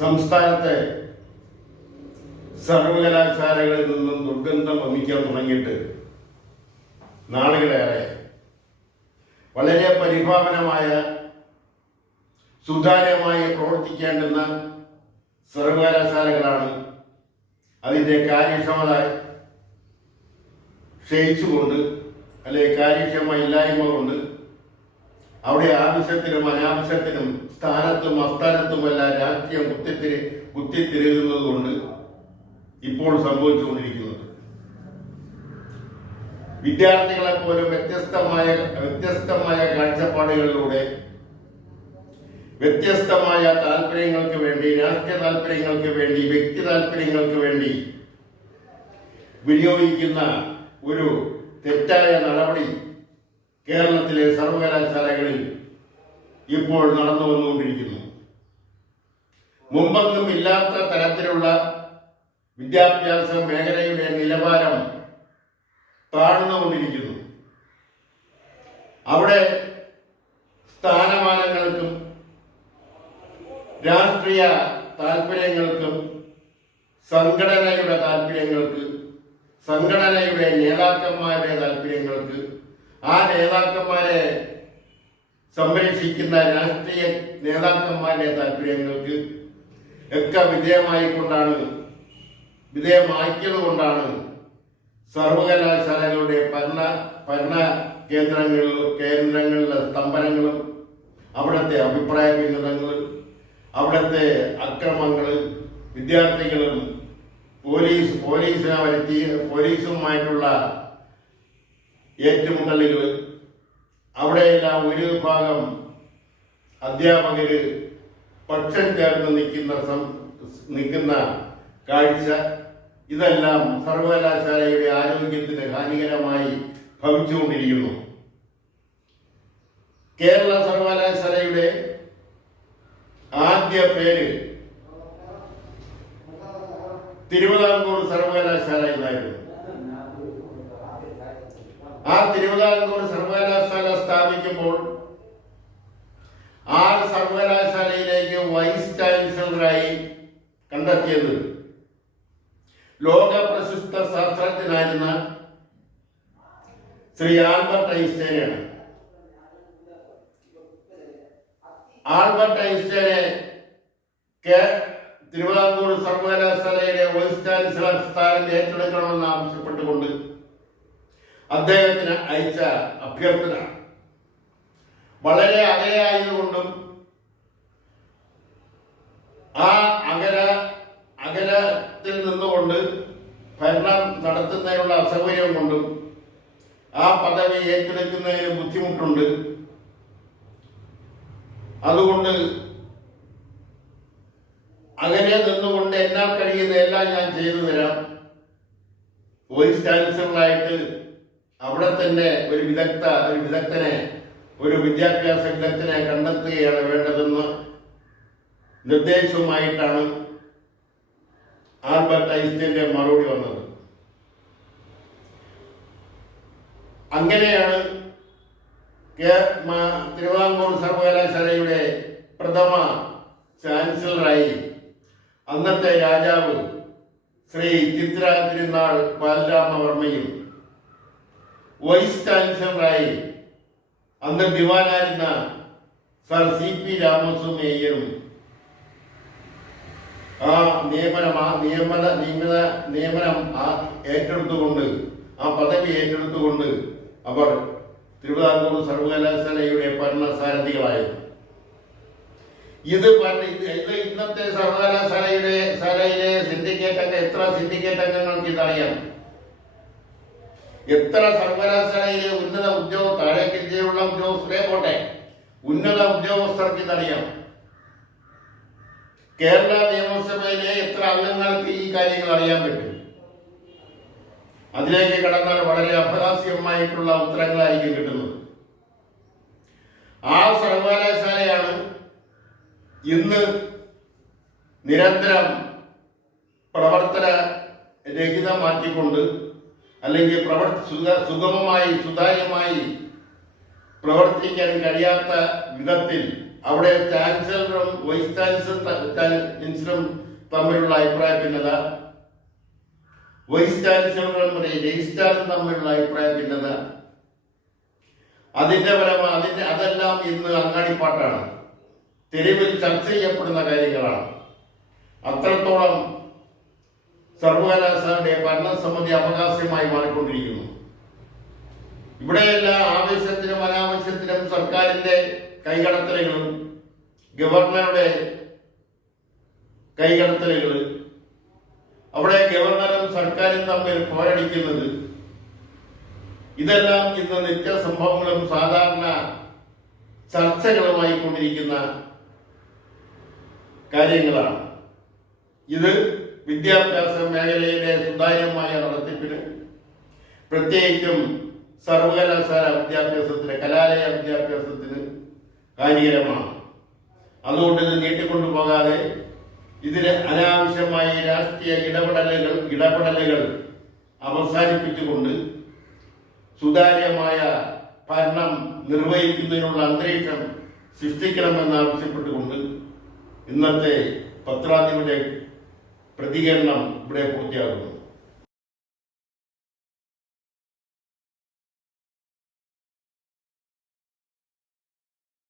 സംസ്ഥാനത്തെ സർവകലാശാലകളിൽ നിന്നും ദുർഗന്ധം വമിക്കാൻ തുടങ്ങിയിട്ട് നാളുകളേറെ. വളരെ പരിഭാവനമായ സുതാര്യമായി പ്രവർത്തിക്കേണ്ടുന്ന സർവകലാശാലകളാണ് അതിൻ്റെ കാര്യക്ഷമത ക്ഷയിച്ചുകൊണ്ട് അല്ലെങ്കിൽ കാര്യക്ഷമ ഇല്ലായ്മ കൊണ്ട് അവിടെ ആവശ്യത്തിനും അനാവശ്യത്തിനും സ്ഥാനത്തും അസ്ഥാനത്തുമെല്ലാം രാഷ്ട്രീയം കുത്തിത്തിരികുന്നത് കൊണ്ട് ഇപ്പോൾ സംഭവിച്ചുകൊണ്ടിരിക്കുന്നത്. വിദ്യാർത്ഥികളെ പോലും വ്യത്യസ്തമായ കാഴ്ചപ്പാടുകളിലൂടെ വ്യത്യസ്തമായ താല്പര്യങ്ങൾക്ക് വേണ്ടി, രാഷ്ട്രീയ താല്പര്യങ്ങൾക്ക് വേണ്ടി, വ്യക്തി താല്പര്യങ്ങൾക്ക് വേണ്ടി വിനിയോഗിക്കുന്ന ഒരു തെറ്റായ നടപടി കേരളത്തിലെ സർവകലാശാലകളിൽ ഇപ്പോൾ നടന്നു വന്നുകൊണ്ടിരിക്കുന്നു. മുമ്പൊന്നും ഇല്ലാത്ത തരത്തിലുള്ള വിദ്യാഭ്യാസ മേഖലയുടെ നിലവാരം താഴ്ന്നുകൊണ്ടിരിക്കുന്നു. അവിടെ സ്ഥാനമാനങ്ങൾക്കും രാഷ്ട്രീയ താല്പര്യങ്ങൾക്കും സംഘടനയുടെ താല്പര്യങ്ങൾക്ക്, സംഘടനയുടെ നേതാക്കന്മാരുടെ താല്പര്യങ്ങൾക്ക്, ആ നേതാക്കന്മാരെ സംരക്ഷിക്കുന്ന രാഷ്ട്രീയ നേതാക്കന്മാരുടെ താല്പര്യങ്ങൾക്ക് ഒക്കെ വിധേയമാക്കിയതുകൊണ്ടാണ് സർവകലാശാലകളുടെ ഭരണ കേന്ദ്രങ്ങളിലെ സ്തംഭനങ്ങളും അവിടുത്തെ അഭിപ്രായ ഭിന്നതകളും അവിടുത്തെ അക്രമങ്ങൾ, വിദ്യാർത്ഥികളും പോലീസുമായിട്ടുള്ള ഏറ്റുമുട്ടലുകൾ, അവിടെയെല്ലാം ഒരു വിഭാഗം അധ്യാപകര് പക്ഷം ചേർന്ന് നിൽക്കുന്ന കാഴ്ച, ഇതെല്ലാം സർവകലാശാലയുടെ ആരോഗ്യത്തിന് ഹാനികരമായി ഭവിച്ചുകൊണ്ടിരിക്കുന്നു. കേരള സർവകലാശാലയുടെ ആദ്യ പേര് തിരുവിതാംകൂർ സർവകലാശാല എന്നായിരുന്നു. ആ തിരുവിതാംകൂർ സർവകലാശാല സ്ഥാപിക്കുമ്പോൾ ആ സർവകലാശാലയിലേക്ക് വൈസ് ചാൻസലറായി കണ്ടെത്തിയത് ലോക പ്രശസ്ത ശാസ്ത്രജ്ഞനായിരുന്ന ശ്രീ ആൽബർട്ട് ഐൻസ്റ്റൈനെയാണ്. ആൽബർട്ട് ഐൻസ്റ്റൈനെ തിരുവിതാംകൂർ സർവകലാശാലയുടെ വൈസ് ചാൻസലർ സ്ഥാനം ഏറ്റെടുക്കണമെന്ന് ആവശ്യപ്പെട്ടുകൊണ്ട് അദ്ദേഹത്തിന് അയച്ച അഭ്യർത്ഥന വളരെ അകലെയായതുകൊണ്ടും ആ അകലത്തിൽ നിന്നുകൊണ്ട് ഭരണം നടത്തുന്നതിനുള്ള അസൗകര്യം കൊണ്ടും ആ പദവി ഏറ്റെടുക്കുന്നതിന് ബുദ്ധിമുട്ടുണ്ട്. അതുകൊണ്ട് അകലെ നിന്നുകൊണ്ട് എന്നാൽ കഴിയുന്ന എല്ലാം ഞാൻ ചെയ്തു തരാം, വൈസ് ചാൻസലറായിട്ട് അവിടെ തന്നെ ഒരു വിദ്യാഭ്യാസ വിദഗ്ധനെ കണ്ടെത്തുകയാണ് വേണ്ടതെന്ന് നിർദ്ദേശവുമായിട്ടാണ് ആൽബർട്ട് ഐൻസ്റ്റൈന്റെ മറുപടി വന്നത്. അങ്ങനെയാണ് തിരുവിതാംകൂർ സർവകലാശാലയുടെ പ്രഥമ ചാൻസലറായി അന്നത്തെ രാജാവ് ശ്രീ ചിത്ര തിരുനാൾ ബാലരാമവർമ്മയും വൈസ് ചാൻസലറായി അന്ന് ദിവാനായിരുന്ന സർ CP രാമസ്വാമിയും ആ നിയമനം ഏറ്റെടുത്തുകൊണ്ട്, ആ പദവി ഏറ്റെടുത്തുകൊണ്ട് അവർ തിരുവിതാംകൂർ സർവകലാശാലയുടെ ഭരണസാരഥികളായിരുന്നു. ഇത് ഇന്നത്തെ സർവകലാശാലയിലെ സിൻഡിക്കേറ്റ് അംഗം, എത്ര സിൻഡിക്കേറ്റ് അംഗങ്ങൾക്ക് ഇതറിയാം. എത്ര സർവകലാശാലയിലെ ഉന്നത താഴേക്കുള്ള ഉദ്യോഗസ്ഥരെ പോട്ടെ, ഉന്നത ഉദ്യോഗസ്ഥർക്ക് ഇതറിയാം. കേരള നിയമസഭയിലെ എത്ര അംഗങ്ങൾക്ക് ഈ കാര്യങ്ങൾ അറിയാൻ പറ്റും? അതിലേക്ക് കടന്നാൽ വളരെ അപഹാസ്യമായിട്ടുള്ള ഉത്തരങ്ങളായിരിക്കും കിട്ടുന്നത്. ആ സർവകലാശാലയാണ് ഇന്ന് നിരന്തരം പ്രവർത്തന രഹിതമാക്കിക്കൊണ്ട്, അല്ലെങ്കിൽ സുഗമമായി സുതാര്യമായി പ്രവർത്തിക്കാൻ കഴിയാത്ത വിധത്തിൽ അവിടെ ചാൻസലറും വൈസ് ചാൻസലറും തമ്മിലുള്ള അഭിപ്രായ ഭിന്നത, വൈസ് ചാൻസലറും രജിസ്ട്രാറും തമ്മിലുള്ള അഭിപ്രായ ഭിന്നത, അതെല്ലാം ഇന്ന് അങ്ങാടിപ്പാട്ടാണ്, തെരുവിൽ ചർച്ച ചെയ്യപ്പെടുന്ന കാര്യങ്ങളാണ്. അത്രത്തോളം സർവകലാശാലയുടെ ഭരണസമിതി അവകാശമായി മാറിക്കൊണ്ടിരിക്കുന്നു. ഇവിടെയെല്ലാം ആവശ്യത്തിനും അനാവശ്യത്തിനും സർക്കാരിന്റെ കൈകടത്തലുകളും ഗവർണറുടെ കൈകടത്തലുകൾ, അവിടെ ഗവർണറും സർക്കാരും തമ്മിൽ പോരടിക്കുന്നത്, ഇതെല്ലാം ഇന്ന് നിത്യസംഭവങ്ങളും സാധാരണ ചർച്ചകളുമായി കൊണ്ടിരിക്കുന്ന കാര്യങ്ങളാണ്. ഇത് വിദ്യാഭ്യാസ മേഖലയിലെ സുതാര്യമായ നടത്തിപ്പിന്, പ്രത്യേകിച്ചും സർവകലാശാല വിദ്യാഭ്യാസത്തിന്, കലാലയ വിദ്യാഭ്യാസത്തിന് ഹാനികരമാണ്. അതുകൊണ്ട് ഇത് നീട്ടിക്കൊണ്ടുപോകാതെ ഇതിന് അനാവശ്യമായി രാഷ്ട്രീയ ഇടപെടലുകൾ അവസാനിപ്പിച്ചുകൊണ്ട് സുതാര്യമായ ഭരണം നിർവഹിക്കുന്നതിനുള്ള അന്തരീക്ഷം സൃഷ്ടിക്കണമെന്നാവശ്യപ്പെട്ടുകൊണ്ട് ഇന്നത്തെ പത്രാധിപരുടെ പ്രതികരണം ഇവിടെ പൂർത്തിയാകുന്നു.